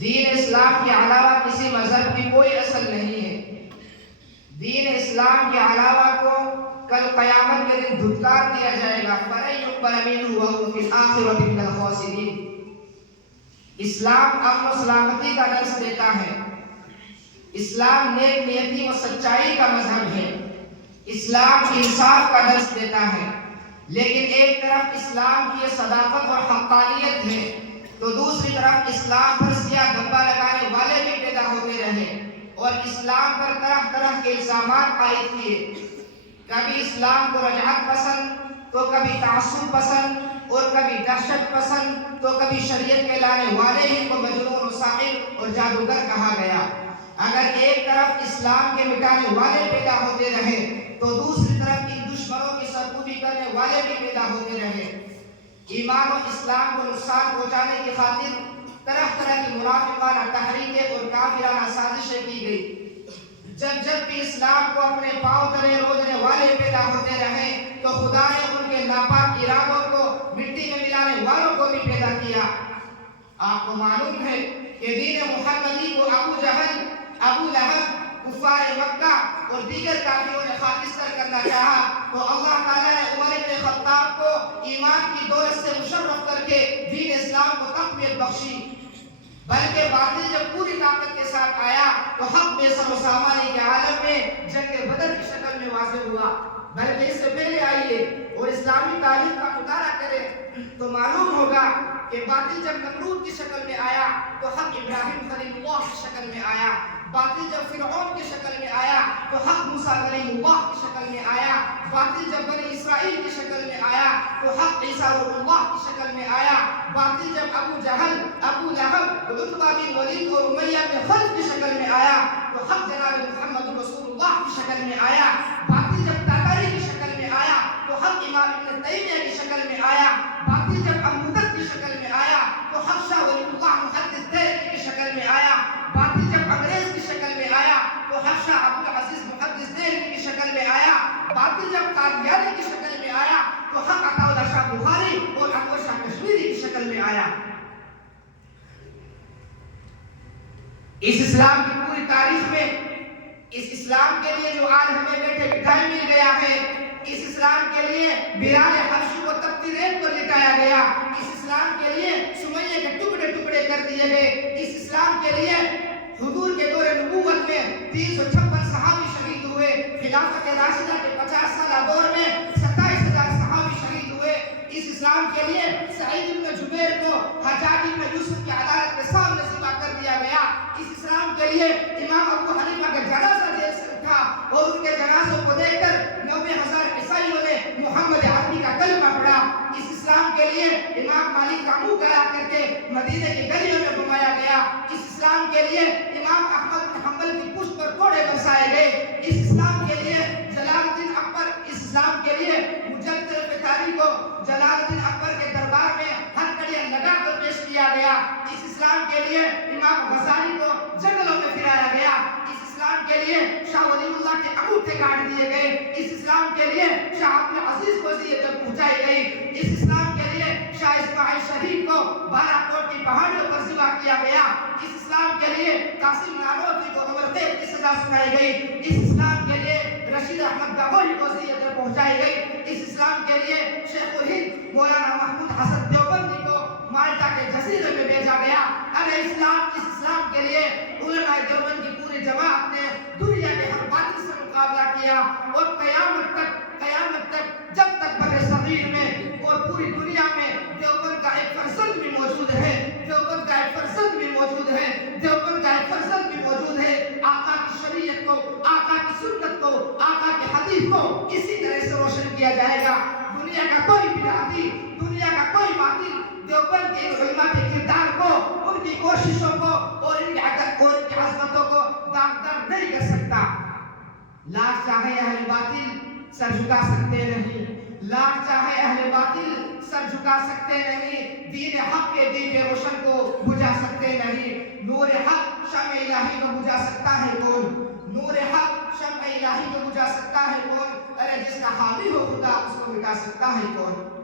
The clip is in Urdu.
دین اسلام کے علاوہ کسی مذہب کی کوئی اصل نہیں ہے۔ دین اسلام کے علاوہ کو کل قیامت کے دن دھتکار دیا جائے گا، فَلَن يُقْبَلَ مِنْهُ وَهُوَ فِي الْآخِرَةِ مِنَ الْخَاسِرِينَ۔ اسلام امن و سلامتی کا درس دیتا ہے۔ اسلام نیک نیتی و سچائی کا مذہب ہے۔ اسلام انصاف کا درس دیتا ہے۔ لیکن ایک طرف اسلام کی یہ صداقت اور حقانیت ہے تو دوسری طرف اسلام پر سیاہ دھبا لگانے والے بھی پیدا ہوتے رہے اور اسلام پر طرح طرح کے الزامات عائد کیے۔ کبھی اسلام کو رجعت پسند تو کبھی تعصب پسند اور کبھی دہشت پسند تو کبھی شریعت کے لانے والے ہی کو مجنون و ساحر اور جادوگر کہا گیا۔ اگر ایک طرف اسلام کے مٹانے والے پیدا ہوتے رہے تو دوسری طرف ان دشمنوں کی سرکوبی کرنے والے بھی پیدا ہوتے رہے۔ ایمان و اسلام کو نقصان پہنچانے کی خاطر طرح طرح کی منافقانہ تحریکیں اور کافرانہ سازشیں کی گئی۔ جب بھی اسلام کو اپنے پاؤں تلے روجنے والے پیدا ہوتے رہے تو خدا نے ان کے ناپاک ارادوں کو مٹی میں ملانے والوں کو بھی پیدا کیا۔ آپ کو معلوم ہے کہ دین محمدی کو ابو جہل، ابو لہب، کفار مکہ اور دیگر کافروں نے خاکستر کرنا چاہا تو اللہ تعالیٰ نے عمر بن خطاب کو ایمان کی دولت سے مشرف کر کے دین اسلام کو تقویت بخشی۔ بلکہ باطل جب پوری طاقت کے ساتھ آیا تو حق بے سر و سامانی کے عالم میں جنگ بدر کی شکل میں واضح ہوا۔ بلکہ اس سے پہلے آئیے اور اسلامی تاریخ کا مطالعہ کریں تو معلوم ہوگا کہ باطل جب نمرود کی شکل میں آیا تو حق ابراہیم خلیل اللہ کی شکل میں آیا۔ باطل جب فرعون کی شکل میں آیا تو حق موسیٰ کلیم اللہ کی شکل میں آیا۔ باطل جب بنی اسرائیل کی شکل میں آیا تو حق عیسیٰ روح اللہ کی شکل میں آیا۔ باطل جب ابو جہل، ابو لہب، عتبہ بن ولید اور امیہ بن خلف کی شکل میں آیا تو حق جناب محمد رسول اللہ کی شکل میں آیا۔ باطل جب تاتاری کی شکل میں آیا تو حق امام ابن تیمیہ کی شکل میں آیا۔ باطل جب امودت کی شکل میں آیا تو حق شاہ ولی اللہ محدث دہلوی کی شکل میں آیا۔ باطل جب انگریز کی شکل میں آیا تو حق شاہ عبدالعزیز محدث دہلوی کی شکل میں آیا۔ باطل جب قادیانی کی شکل میں آیا تو حق عطا اللہ شاہ بخاری اور انور شاہ کشمیری کی شکل میں آیا۔ اس اسلام کی پوری تاریخ میں اس اسلام کے لیے جو آج ہمیں بیٹھے بٹھائے مل گیا ہے، اس اسلام کے لیے بلال حبشی کو تپتی ریت پر لٹایا گیا، اس اسلام کے لیے سمیہ کے ٹکڑے ٹکڑے کر دیے گئے، اس اسلام کے لیے حضور کے دور نبوت میں 356 صحابی شہید ہوئے، خلافت راشدہ کے 50 سالہ دور میں 27,000 صحابی شہید ہوئے، اس اسلام کے لیے سعید بن جبیر کو حجاج بن یوسف کی عدالت کے سامنے ذبح کر دیا گیا، اس اسلام کے لیے امام ابو حنیفہ کا جنازہ جیل سے اٹھا اور ان کے جنازوں کو دیکھ کر 90,000 عیسائیوں نے محمد عربی کا کلمہ پڑھا، اس اسلام کے لیے امام مالک کا منہ گلا کر کے مدینے کی گلیوں میں گھمایا گیا، اس اسلام کے لیے امام احمد بن حنبل کی پشت پر کوڑے برسائے گئے، اس اسلام کے لیے جلال الدین اکبر، اس اسلام کے لیے مجدد الفتاری کو جلال الدین اکبر کے دربار میں ہتھکڑیاں لگا کر پیش کیا گیا، اس اسلام کے لیے امام غزالی کو جنگلوں میں پھرایا گیا، اس اسلام کے لیے شاہ ولی اللہ کے انگوٹھے کاٹ دیے گئے، اس اسلام کے لیے شاہ عبدالعزیز کو اذیت پہنچائی گئی، اس اسلام کے لیے شاہ اسماعیل شریف کو بارہ کوٹ کی پہاڑیوں پر ذبح کیا گیا، اس اسلام کے لیے قاسم نانوتوی کو عمر قید کی سزا سنائی گئی، اس اسلام کے لیے رشید احمد گنگوہی کو اذیتیں پہنچائی گئی، اس اسلام کے لیے شیخ الہند مولانا محمود حسن دیوبندی کو مالٹا کے جزیرے میں بھیجا گیا۔ ارے اسلام، اس اسلام کے لیے علماء دیوبند کی پوری جماعت نے دنیا کے ہر باطل سے مقابلہ کیا اور قیامت تک جب تک بر صغیر میں اور پوری دنیا میں دیوبند کا ایک فرزند بھی موجود ہے، دیوبند کا ایک فرزند بھی موجود ہے، دیوبند کا ایک فرزند بھی موجود ہے، آقا کی شریعت کو، آقا کی سنت کو، آقا کے حدیث کو اسی طرح سے روشن کیا جائے گا۔ دنیا کا کوئی بدعتی، دنیا کا کوئی باطل دیوبند کے علماء کے کردار کو، ان کی کوششوں کو اور ان کی عظمتوں کو داغدار نہیں کر سکتا۔ لاکھ چاہے اہل باطل سر جھکا سکتے نہیں، لاکھ چاہے اہل باطل سر جھکا سکتے نہیں، دین حق کے دین روشن کو بجھا سکتے نہیں۔ نور حق شمع الہی کو بجھا سکتا ہے کون؟ نور حق شمع الہی کو بجھا سکتا ہے کون؟ ارے جس کا حامی ہو خدا اس کو مٹا سکتا ہے کون؟